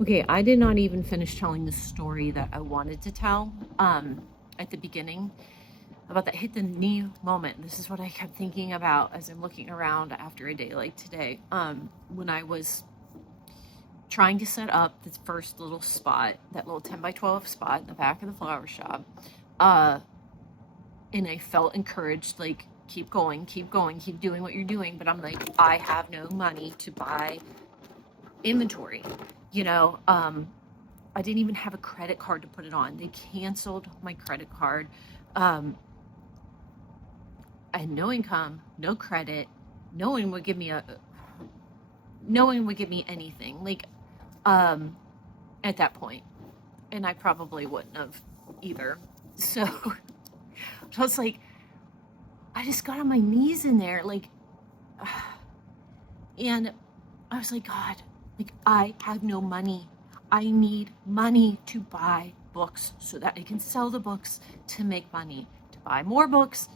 Okay, I did not even finish telling the story that I wanted to tell at the beginning about that hit the knee moment. This is what I kept thinking about as I'm looking around after a day like today. When I was trying to set up this first little spot, that little 10 by 12 spot in the back of the flower shop, uh, and I felt encouraged, like, keep going, keep going, keep doing what you're doing. But I'm like, I have no money to buy inventory. You know, I didn't even have a credit card to put it on. They canceled my credit card. I had no income, no credit. No one would give me anything. Like, at that point, and I probably wouldn't have either. So I was like, I just got on my knees in there, like, and I was like, God, like, I have no money. I need money to buy books so that I can sell the books to make money, to buy more books,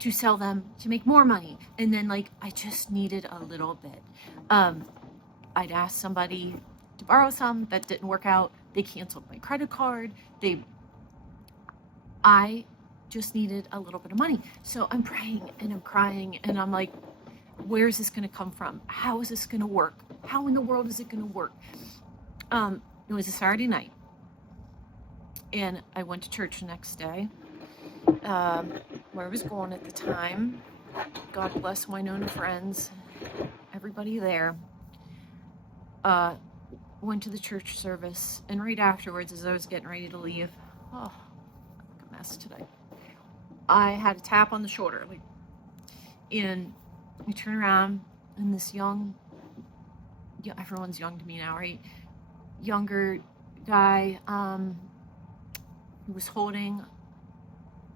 to sell them, to make more money. And then, like, I just needed a little bit. I'd asked somebody to borrow some. That didn't work out. They canceled my credit card. I just needed a little bit of money. So I'm praying and I'm crying and I'm like, where is this going to come from? How is this going to work? How in the world is it going to work? It was a Saturday night, and I went to church the next day, where I was going at the time. God bless Winona Friends, everybody there. Went to the church service, and right afterwards, as I was getting ready to leave, oh, like a mess today, I had a tap on the shoulder, like, and I turn around, and this young, yeah, everyone's young to me now, right? Younger guy, who was holding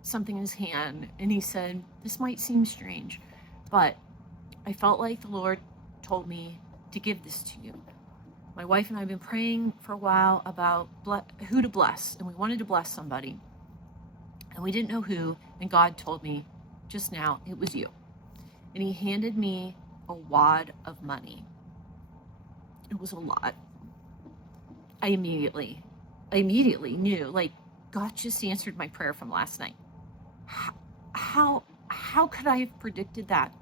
something in his hand, and he said, "This might seem strange, but I felt like the Lord told me to give this to you. My wife and I have been praying for a while about who to bless, and we wanted to bless somebody, and we didn't know who, and God told me just now it was you." And he handed me a wad of money. It was a lot. I immediately knew, like, God just answered my prayer from last night. How could I have predicted that?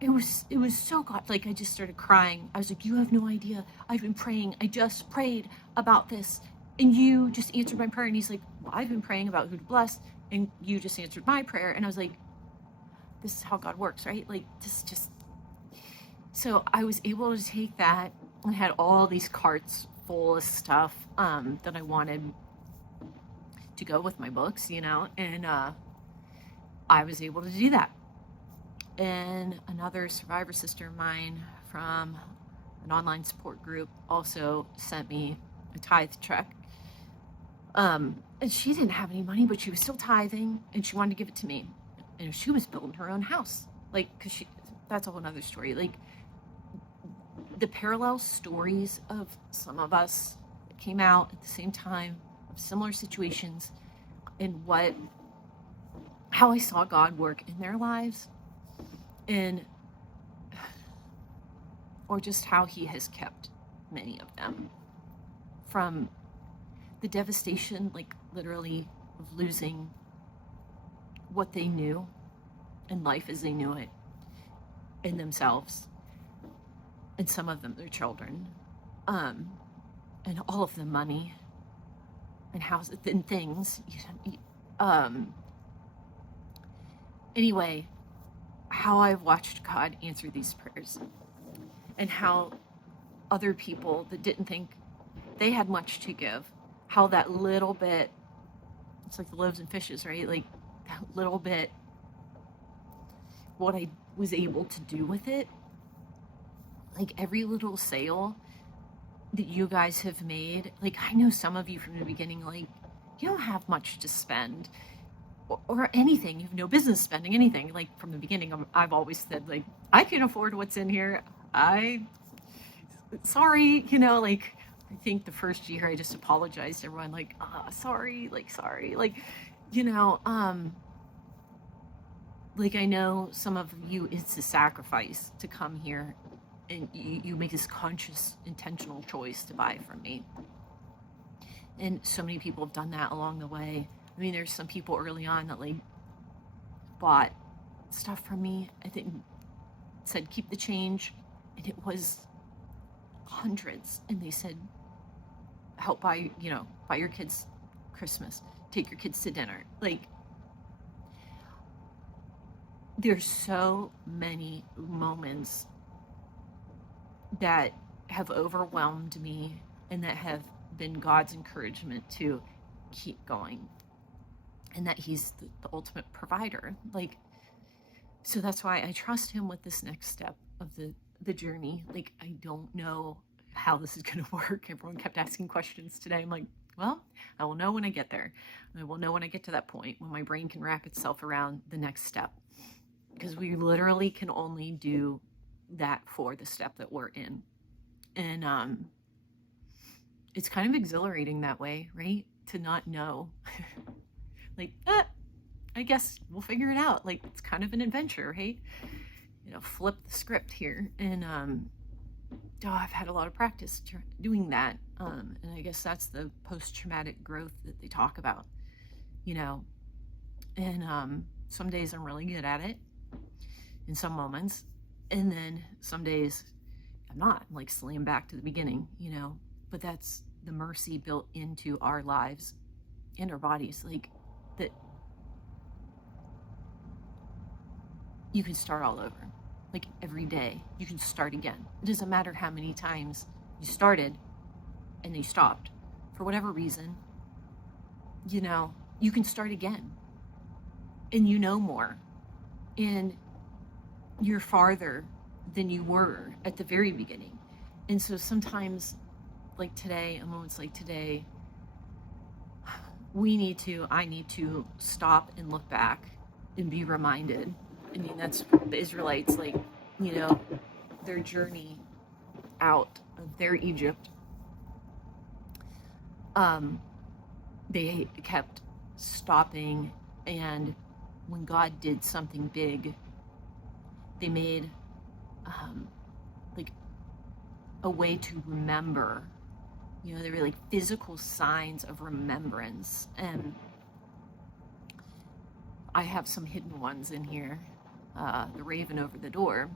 It was so God. Like, I just started crying. I was like, you have no idea. I've been praying. I just prayed about this, and you just answered my prayer. And he's like, well, I've been praying about who to bless, and you just answered my prayer. And I was like, this is how God works, right? Like, this just. So I was able to take that. I had all these carts full of stuff that I wanted to go with my books, you know, and I was able to do that. And another survivor sister of mine from an online support group also sent me a tithe check. And she didn't have any money, but she was still tithing, and she wanted to give it to me. And she was building her own house, like, because that's a whole nother story. Like, the parallel stories of some of us that came out at the same time of similar situations, and how I saw God work in their lives, and or just how he has kept many of them from the devastation, like, literally, of losing what they knew and life as they knew it, in themselves, and some of them their children, and all of them money and houses and things. Anyway, how I've watched God answer these prayers, and how other people that didn't think they had much to give, how that little bit, it's like the loaves and fishes, right? Like, that little bit, what I was able to do with it, like, every little sale that you guys have made. Like, I know some of you from the beginning, like, you don't have much to spend, or anything. You have no business spending anything. Like, from the beginning, I've always said, like, I can afford what's in here. Sorry, you know, like, I think the first year I just apologized to everyone, like, sorry, like, you know, like, I know some of you, it's a sacrifice to come here and you make this conscious, intentional choice to buy from me. And so many people have done that along the way. I mean, there's some people early on that like bought stuff from me. I think said keep the change, and it was hundreds. And they said help buy your kids Christmas, take your kids to dinner. Like, there's so many moments that have overwhelmed me and that have been God's encouragement to keep going, and that he's the ultimate provider. Like, so that's why I trust him with this next step of the journey. Like, I don't know how this is going to work. Everyone kept asking questions today. I'm like, well, I will know when I get there. I will know when I get to that point when my brain can wrap itself around the next step, because we literally can only do that for the step that we're in. And it's kind of exhilarating that way, right? To not know. Like, I guess we'll figure it out. Like, it's kind of an adventure, right? Flip the script here. And I've had a lot of practice doing that. And I guess that's the post-traumatic growth that they talk about, And some days I'm really good at it in some moments. And then some days I'm not. I'm like slammed back to the beginning, But that's the mercy built into our lives and our bodies. Like, that you can start all over. Like, every day you can start again. It doesn't matter how many times you started and you stopped for whatever reason. You can start again, and more, and you're farther than you were at the very beginning. And so sometimes, like today, moments like today, I need to stop and look back and be reminded. I mean, that's the Israelites, like, their journey out of their Egypt. They kept stopping, and when God did something big, they made like a way to remember. They were like physical signs of remembrance. And I have some hidden ones in here. The raven over the door,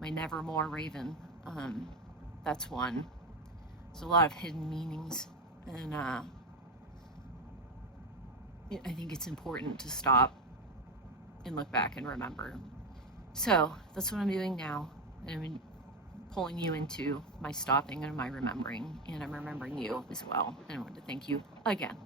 my nevermore raven. That's one. There's a lot of hidden meanings, and I think it's important to stop and look back and remember. So that's what I'm doing now, and I'm pulling you into my stopping and my remembering, and I'm remembering you as well. And I want to thank you again